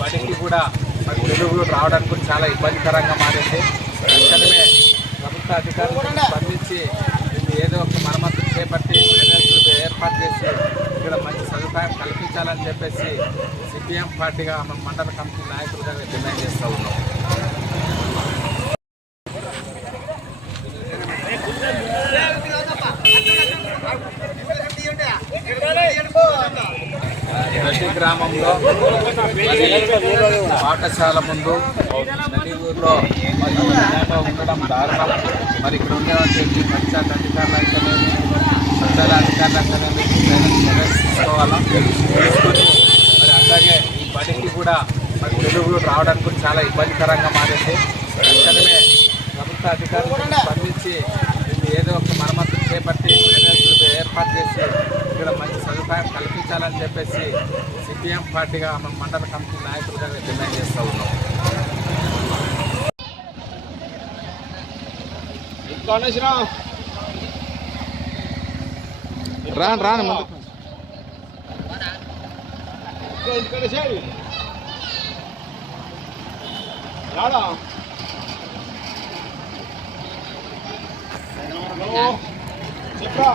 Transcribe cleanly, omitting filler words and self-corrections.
బడికి కూడా మరి తెలుగు రావడానికి కూడా చాలా ఇబ్బందికరంగా మారింది. తక్షణమే ప్రభుత్వ అధికారులు స్పందించి ఏదో ఒక మరమ్మతు చేపట్టి డ్రైనేజీలు ఏర్పాటు చేసి ఇక్కడ మంచి సదుపాయం కల్పించాలని చెప్పేసి సిపిఎం పార్టీగా మన మండల కమిటీ నాయకులుగా డిమాండ్ చేస్తూ ఉన్నాం. ప్రతి గ్రామంలో పాఠశాల ముందు నది ఊరిలో ఉండడం దారుణం. మరి ఇక్కడ ఉండేటువంటి పంచాయతీ అధికారులు అయితేనేమి, పంచాయతీ అధికారులు అయితేనేమి చర్యలు తీసుకోవాలా. తీసుకొని మరి అలాగే ఈ బడికి కూడా మరి తెలుగు రావడానికి కూడా చాలా ఇబ్బందికరంగా మారింది. తక్షణమే ప్రభుత్వ అధికారులు స్పందించి ఏదో ఒక మరమ్మతు చేపట్టి డ్రైనేజీలు ఏర్పాటు చేసి ఇక్కడ మంచి సదుపాయం కల్పించాలని చెప్పేసి సిపిఎం పార్టీగా మన మండల కమిటీ నాయకులుగా డిమాండ్ చేస్తూ ఉన్నాం. రాను చెప్పా